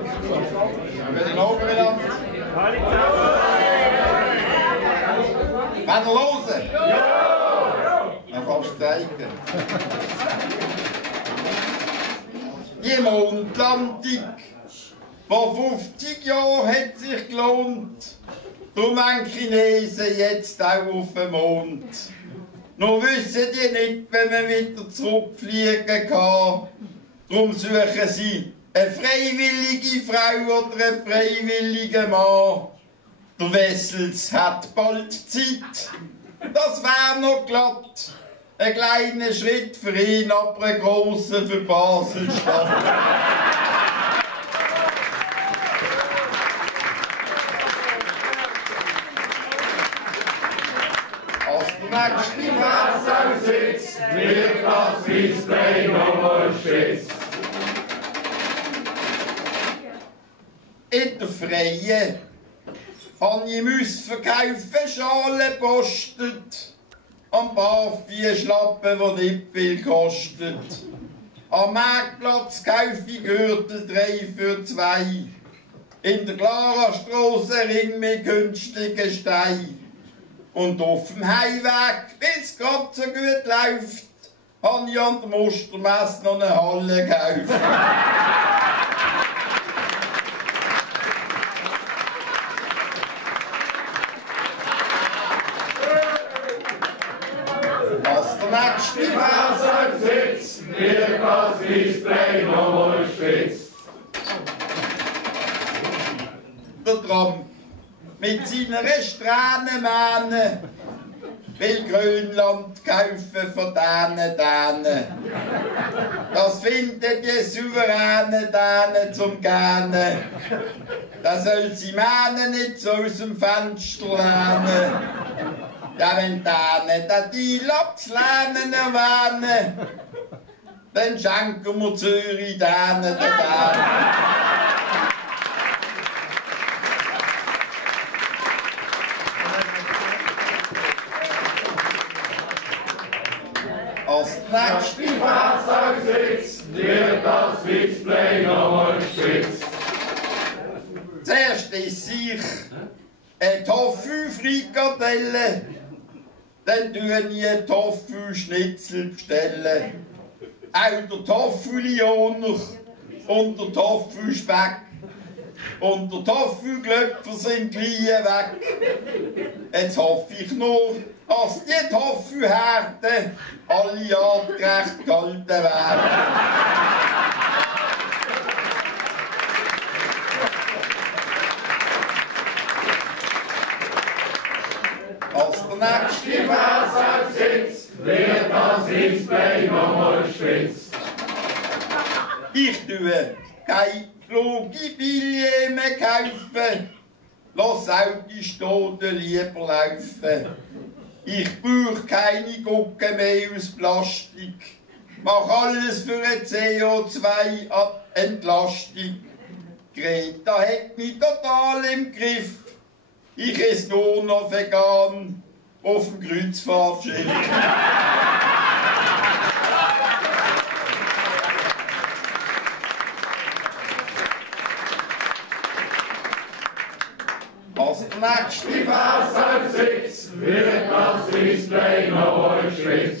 Wieder oben wieder. Wenn ihr hören? Ja! Dann kannst du zeigen. Die Mondlandung vor 50 Jahren hat sich gelohnt. Darum haben Chinesen jetzt auch auf den Mond. Nur wissen die nicht, wenn man wieder zurückfliegen kann. Darum suchen sie eine freiwillige Frau oder einen freiwilligen Mann. Der Wessels hat bald Zeit. Das wär noch glatt. Ein kleiner Schritt für ihn, aber ein grosser für Basel-Stadt. Als der nächste Vers sitzt, wird das Display nochmal spitz. In der Freien habe ich Müsse verkaufen, Schalen postet. Am Barvieh-Schlappen, der nicht viel kostet. Am Marktplatz kaufe ich Gürtel 3 für 2. In der Clara-Strasse Ring mit günstigen Steinen. Und auf dem Heimweg, bis es gerade so gut läuft, habe ich an der Mustermesse noch eine Halle gekauft. Nächste Vers sitzt, wird das Display nochmal spitz. Der Trump mit seiner Strähnenmähne will Grönland kaufen von denen. Das finden die Souveränen denen zum Gerne. Da soll sie Mähne nicht so aus dem Fenster lehnen. Ja, wenn denen die Lapslänen erwähnen, dann schenken wir Zürich denen den Bären. Als nächste Fahrzeug sitzt, wird das Display nochmal spitz. Zuerst ist sich eine Tofu-Frikadelle. Dann tue ich einen Tofu-Schnitzel bestellen. Auch der Tofu-Lioner und der Tofu-Speck und der Tofu-Glöpfer sind gleich weg. Jetzt hoffe ich nur, dass die Tofu-Härten alle artgerecht gehalten werden. Als der nächste Vers sitzt, wird das Display nochmal spitz. Ich tue kein Flugbillett mehr kaufen, lass auch die Stoten lieber laufen. Ich brauche keine Gucke mehr aus Plastik, mach alles für eine CO2-Entlastung. Greta hat mich total im Griff. Ich esse nur noch vegan auf dem Kreuzfahrtschiff. Als der nächste Vers sitzt, wird das Display nochmal spitz.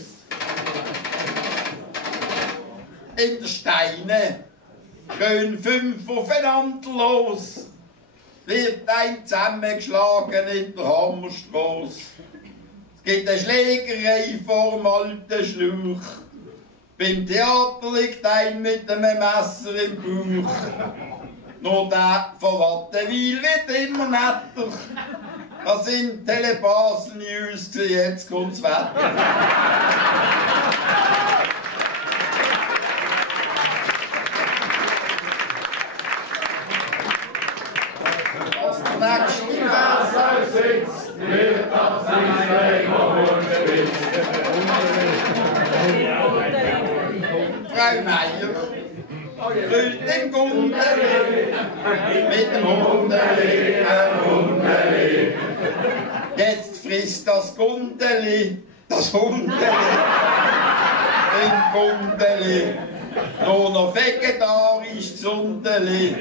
In der Steine gehen 5 aufeinander los. Wird ein zusammengeschlagen in der Hammerstrasse. Es gibt eine Schlägerei vor dem alten Schlauch. Beim Theater liegt ein mit einem Messer im Bauch. Nur der von Wattenwil wird immer netter. Das sind Telepassen-News, jetzt kommt's Wetter. Nächste Vers sitzt, wird das Display nochmal spitz. Frau Meier füllt den Gundeli mit dem Hundeli, Jetzt frisst das Gundeli, das Hundeli, den Gundeli. Nur noch vegetarisch Gesundeli.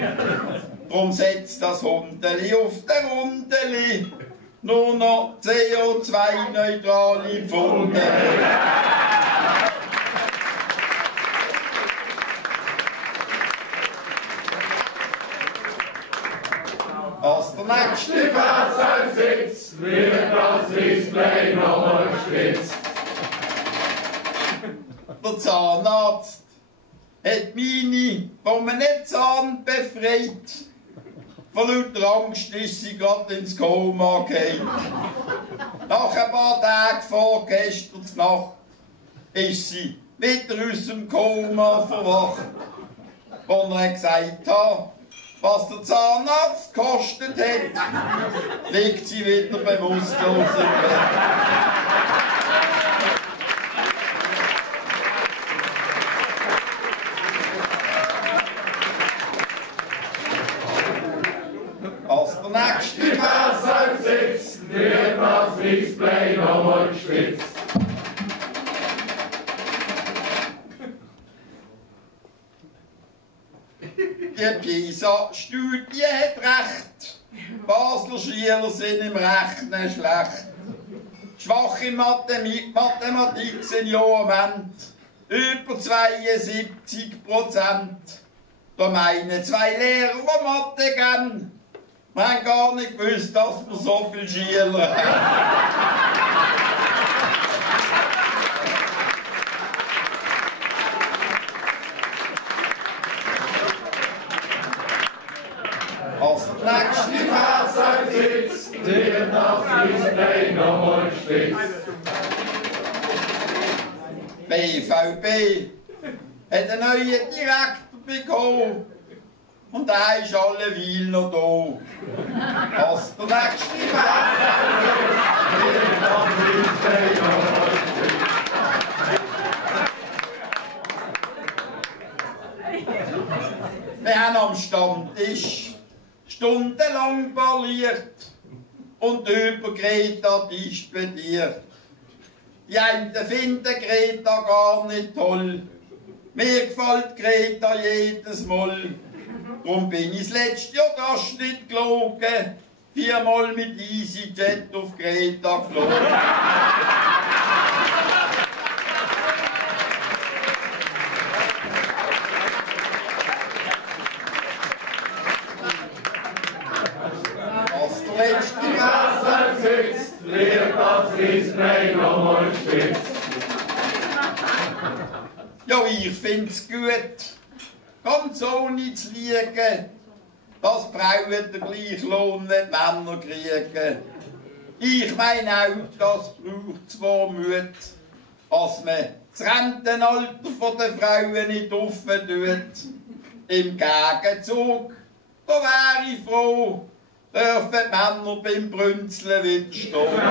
Drum setzt das Hundeli auf der Rundeli. Nur noch CO2-neutrale Pfunde. Als der nächste Fahrzeug sitzt, wird das Display nochmal gespitzt. Der Zahnarzt hat meine vom nicht Zahn befreit. Von lauter Angst ist sie gerade ins Koma gefallen. Nach ein paar Tagen vor gestern Nacht ist sie wieder aus dem Koma verwacht. Und er gesagt hat, was der Zahnarzt gekostet hat, liegt sie wieder bewusstlos im Bett. Als der nächste Fahrzeug sitzt, wird das Display nochmal gespitzt. Die PISA-Studie hat recht. Basler Schüler sind im Rechnen schlecht. Schwach in Mathematik sind ja am Ende über 72%. Da meinen zwei Lehrer, die Mathe geben, wir haben gar nicht gewusst, dass wir so viele Schüler haben. Als der nächste Fahrzeug sitzt, wird das Display nochmal gespitzt. BVB hat einen neuen Direktor bekommen und er ist alleweil noch da. Als der nächste Fahrzeug sitzt, wird das Display nochmal gespitzt. Wir haben am Stammtisch stundenlang parliert und über Greta disputiert. Die einen finden Greta gar nicht toll. Mir gefällt Greta jedes Mal. Darum bin ich das letzte Jahr das nicht gelogen. 4-mal mit EasyJet auf Greta geflogen. Die Fahrzeug sitzt, wird das Display nochmal gespitzt. Ja, ich find's gut, ganz ohne zu liegen, dass Frauen den gleichen Lohn wie Männer kriegen. Ich meine auch, das braucht zwar Mut, dass man das Rentenalter der Frauen nicht offen tut. Im Gegenzug, da wäre ich froh, dürfen die Männer beim Brünzeln wieder stehen.